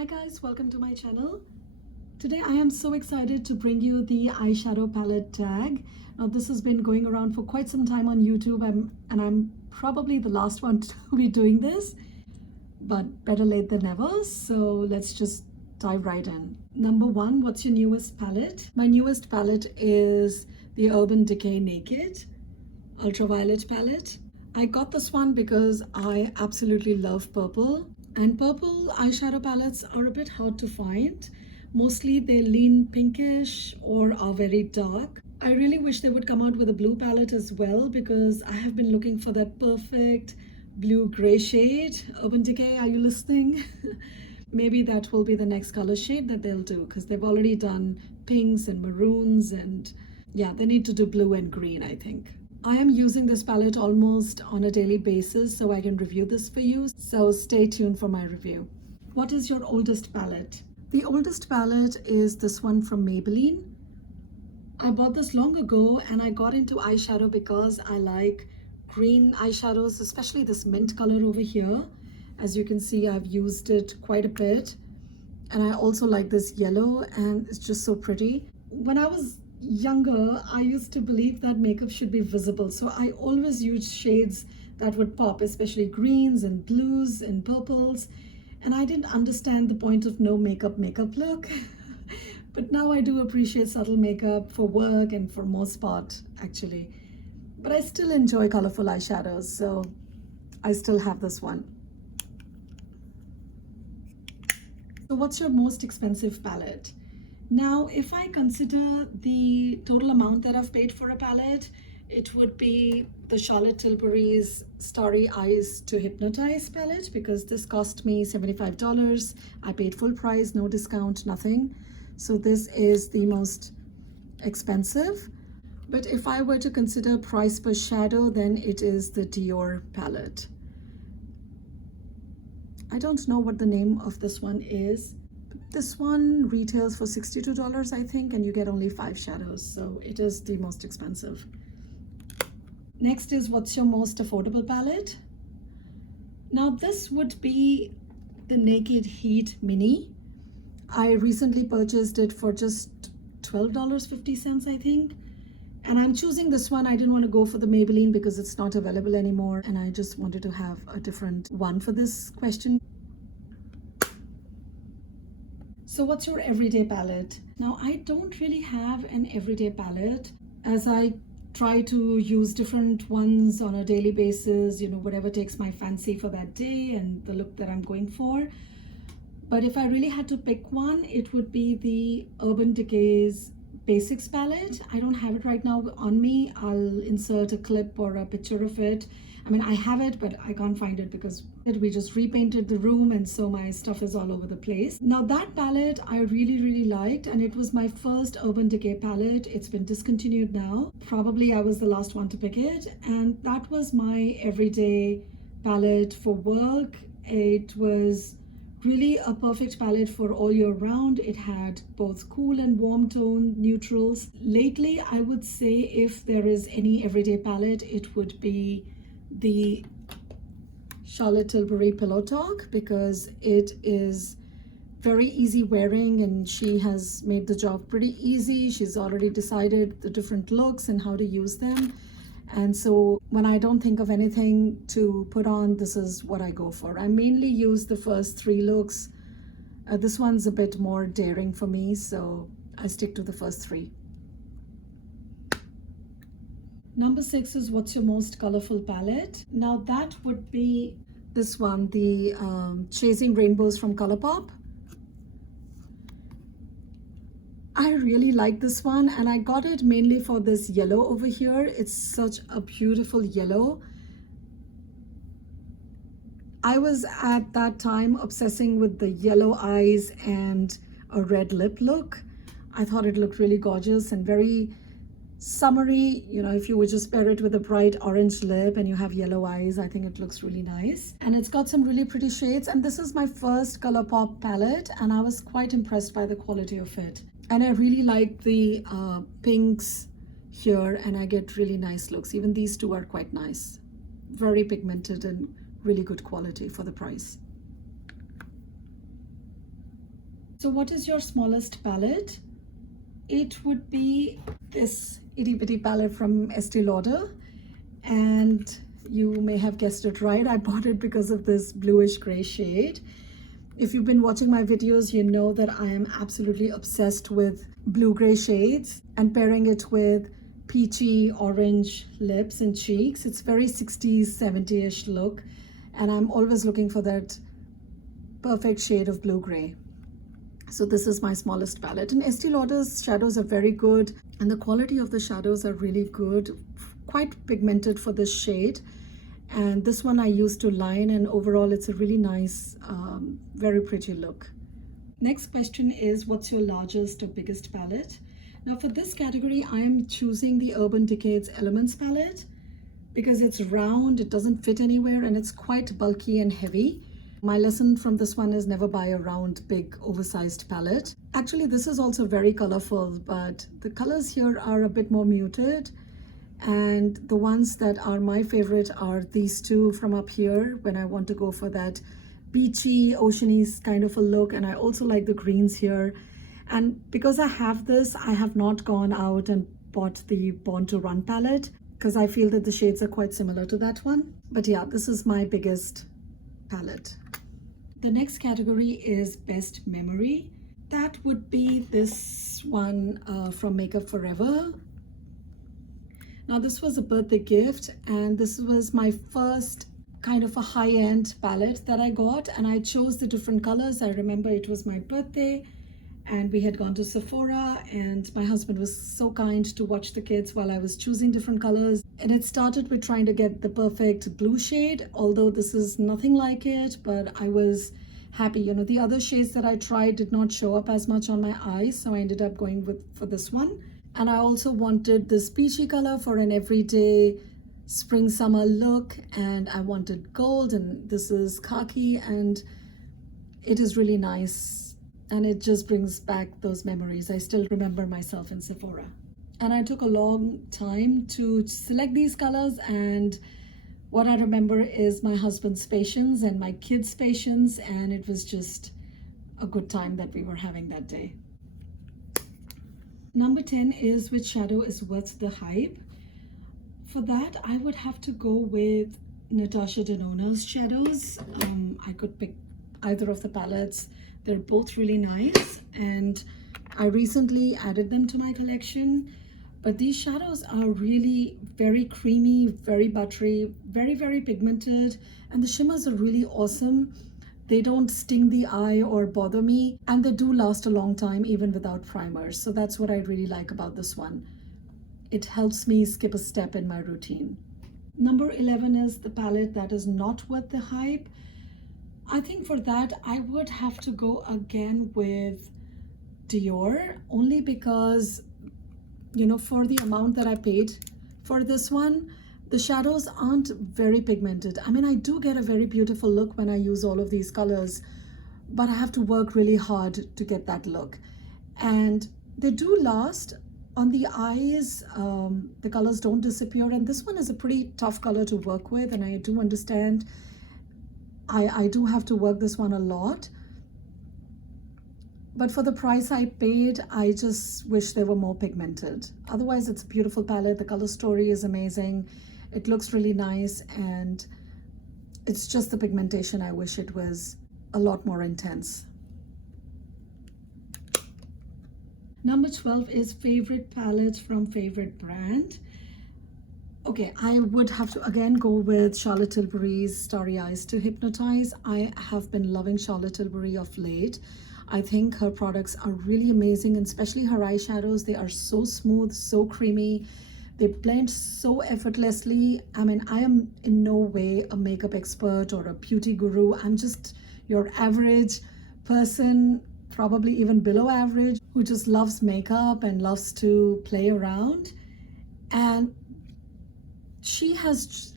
Hi guys, welcome to my channel. Today I am so excited to bring you the eyeshadow palette tag. Now this has been going around for quite some time on YouTube and I'm probably the last one to be doing this, but better late than never. So let's just dive right in. Number one, what's your newest palette? My newest palette is the Urban Decay Naked Ultraviolet palette. I got this one because I absolutely love purple. And purple eyeshadow palettes are a bit hard to find. Mostly they lean pinkish or are very dark. I really wish they would come out with a blue palette as well because I have been looking for that perfect blue-gray shade. Urban Decay, are you listening? Maybe that will be the next color shade that they'll do because they've already done pinks and maroons and yeah, they need to do blue and green, I think. I am using this palette almost on a daily basis so I can review this for you. So stay tuned for my review. What is your oldest palette? The oldest palette is this one from Maybelline. I bought this long ago and I got into eyeshadow because I like green eyeshadows, especially this mint color over here. As you can see, I've used it quite a bit. And I also like this yellow and it's just so pretty. When I was younger, I used to believe that makeup should be visible, so I always used shades that would pop, especially greens and blues and purples, and I didn't understand the point of no makeup look. But now I do appreciate subtle makeup for work and for most part actually, but I still enjoy colorful eyeshadows, so I still have this one. So what's your most expensive palette? Now, if I consider the total amount that I've paid for a palette, it would be the Charlotte Tilbury's Starry Eyes to Hypnotize palette because this cost me $75. I paid full price, no discount, nothing. So this is the most expensive. But if I were to consider price per shadow, then it is the Dior palette. I don't know what the name of this one is. This one retails for $62, I think, and you get only 5 shadows, so it is the most expensive. Next is, what's your most affordable palette? Now this would be the Naked Heat Mini. I recently purchased it for just $12.50, I think. And I'm choosing this one. I didn't want to go for the Maybelline because it's not available anymore, and I just wanted to have a different one for this question. So what's your everyday palette? Now I don't really have an everyday palette as I try to use different ones on a daily basis, you know, whatever takes my fancy for that day and the look that I'm going for. But if I really had to pick one, it would be the Urban Decay's Basics palette. I don't have it right now on me. I'll insert a clip or a picture of it. I mean, I have it, but I can't find it because we just repainted the room and so my stuff is all over the place. Now that palette I really liked, and it was my first Urban Decay palette. It's been discontinued now. Probably I was the last one to pick it, and that was my everyday palette for work. It was really a perfect palette for all year round. It had both cool and warm tone neutrals. Lately, I would say if there is any everyday palette, it would be the Charlotte Tilbury Pillow Talk because it is very easy wearing and she has made the job pretty easy. She's already decided the different looks and how to use them. And so when I don't think of anything to put on, this is what I go for. I mainly use the first 3 looks. This one's a bit more daring for me, so I stick to the first 3. Number 6 is, what's your most colorful palette? Now that would be this one, the Chasing Rainbows from ColourPop. I really like this one and I got it mainly for this yellow over here. It's such a beautiful yellow. I was at that time obsessing with the yellow eyes and a red lip look. I thought it looked really gorgeous and very summery. You know, if you would just pair it with a bright orange lip and you have yellow eyes, I think it looks really nice. And it's got some really pretty shades, and this is my first ColourPop palette and I was quite impressed by the quality of it. And I really like the pinks here and I get really nice looks. Even these two are quite nice. Very pigmented and really good quality for the price. So what is your smallest palette? It would be this itty bitty palette from Estee Lauder, and you may have guessed it right. I bought it because of this bluish gray shade. If you've been watching my videos, you know that I am absolutely obsessed with blue-gray shades and pairing it with peachy orange lips and cheeks. It's very 60s, 70-ish look, and I'm always looking for that perfect shade of blue-gray. So this is my smallest palette. And Estee Lauder's shadows are very good, and the quality of the shadows are really good, quite pigmented for this shade. And this one I used to line, and overall it's a really nice, very pretty look. Next question is, what's your largest or biggest palette? Now for this category, I am choosing the Urban Decay's Elements palette because it's round, it doesn't fit anywhere, and it's quite bulky and heavy. My lesson from this one is never buy a round, big, oversized palette. Actually, this is also very colorful, but the colors here are a bit more muted. And the ones that are my favorite are these two from up here when I want to go for that beachy, oceany kind of a look. And I also like the greens here. And because I have this, I have not gone out and bought the Born to Run palette because I feel that the shades are quite similar to that one. But yeah, this is my biggest palette. The next category is Best Memory. That would be this one from Makeup Forever. Now this was a birthday gift, and this was my first kind of a high-end palette that I got, and I chose the different colors. I remember it was my birthday and we had gone to Sephora, and my husband was so kind to watch the kids while I was choosing different colors. And it started with trying to get the perfect blue shade, although this is nothing like it, but I was happy. You know, the other shades that I tried did not show up as much on my eyes, so I ended up going for this one. And I also wanted this peachy color for an everyday spring summer look, and I wanted gold, and this is khaki, and it is really nice, and it just brings back those memories. I still remember myself in Sephora, and I took a long time to select these colors, and what I remember is my husband's patience and my kids' patience, and it was just a good time that we were having that day. Number 10 is, which shadow is worth the hype? For that, I would have to go with Natasha Denona's shadows. I could pick either of the palettes. They're both really nice, and I recently added them to my collection. But these shadows are really very creamy, very buttery, very, very pigmented, and the shimmers are really awesome. They don't sting the eye or bother me, and they do last a long time even without primers. So that's what I really like about this one. It helps me skip a step in my routine. Number 11 is the palette that is not worth the hype. I think for that, I would have to go again with Dior, only because, you know, for the amount that I paid for this one, the shadows aren't very pigmented. I mean, I do get a very beautiful look when I use all of these colors, but I have to work really hard to get that look. And they do last on the eyes. The colors don't disappear, and this one is a pretty tough color to work with, and I do understand I do have to work this one a lot. But for the price I paid, I just wish they were more pigmented. Otherwise, it's a beautiful palette. The color story is amazing. It looks really nice, and it's just the pigmentation. I wish it was a lot more intense. Number 12 is favorite palette from favorite brand. Okay, I would have to again go with Charlotte Tilbury's Starry Eyes to Hypnotize. I have been loving Charlotte Tilbury of late. I think her products are really amazing, and especially her eyeshadows. They are so smooth, so creamy. They blend so effortlessly. I mean, I am in no way a makeup expert or a beauty guru. I'm just your average person, probably even below average, who just loves makeup and loves to play around. And she has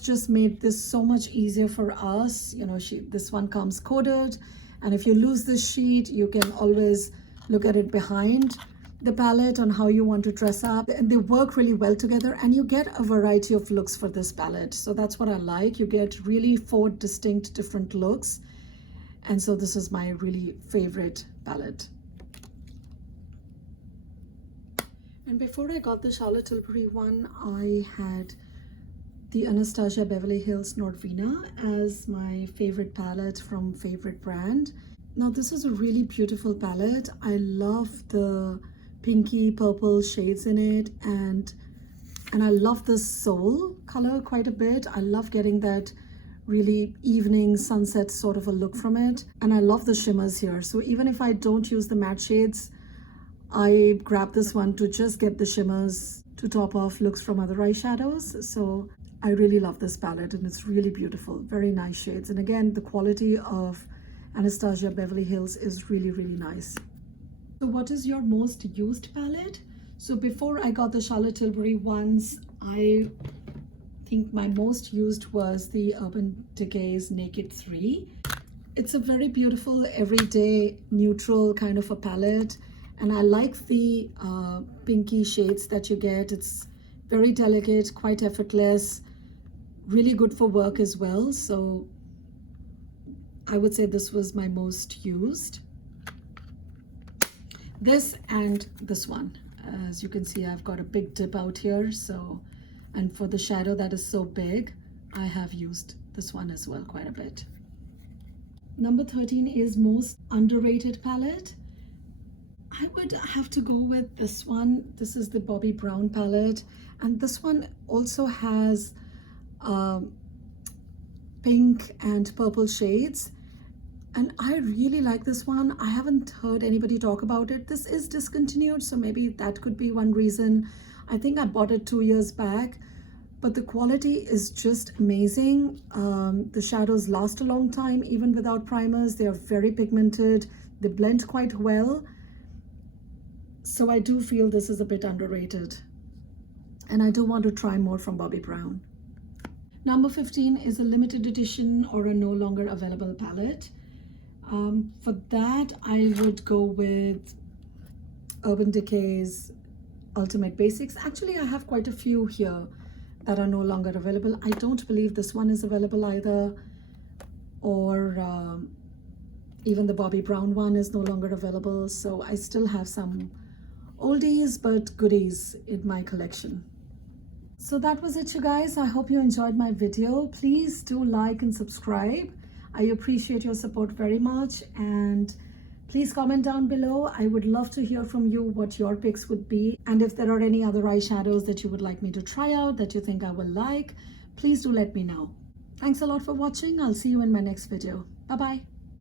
just made this so much easier for us. You know, this one comes coded, and if you lose this sheet, you can always look at it behind the palette on how you want to dress up, and they work really well together, and you get a variety of looks for this palette. So that's what I like. You get really 4 distinct different looks, And so this is my really favorite palette. And before I got the Charlotte Tilbury one, I had the Anastasia Beverly Hills Norvina as my favorite palette from favorite brand. Now this is a really beautiful palette. I love the pinky purple shades in it, and I love this soul color quite a bit. I love getting that really evening sunset sort of a look from it, and I love the shimmers here. So even if I don't use the matte shades, I grab this one to just get the shimmers to top off looks from other eyeshadows. So I really love this palette, and it's really beautiful, very nice shades. And again, the quality of Anastasia Beverly Hills is really, really nice. So what is your most used palette? So before I got the Charlotte Tilbury ones, I think my most used was the Urban Decay's Naked 3. It's a very beautiful, everyday, neutral kind of a palette. And I like the pinky shades that you get. It's very delicate, quite effortless, really good for work as well. So I would say this was my most used. This and this one. As you can see, I've got a big dip out here. So, and for the shadow that is so big, I have used this one as well quite a bit. Number 13 is most underrated palette. I would have to go with this one. This is the Bobbi Brown palette, and this one also has pink and purple shades, and I really like this one. I haven't heard anybody talk about it. This is discontinued, so maybe that could be one reason. I think I bought it 2 years back, but the quality is just amazing. The shadows last a long time even without primers. They are very pigmented, they blend quite well. So I do feel this is a bit underrated, and I do want to try more from Bobbi Brown. Number 15 is a limited edition or a no longer available palette. For that, I would go with Urban Decay's Ultimate Basics. Actually, I have quite a few here that are no longer available. I don't believe this one is available either, or even the Bobbi Brown one is no longer available. So I still have some oldies but goodies in my collection. So that was it, you guys. I hope you enjoyed my video. Please do like and subscribe. I appreciate your support very much, and please comment down below. I would love to hear from you what your picks would be, and if there are any other eyeshadows that you would like me to try out that you think I will like, please do let me know. Thanks a lot for watching. I'll see you in my next video. Bye bye.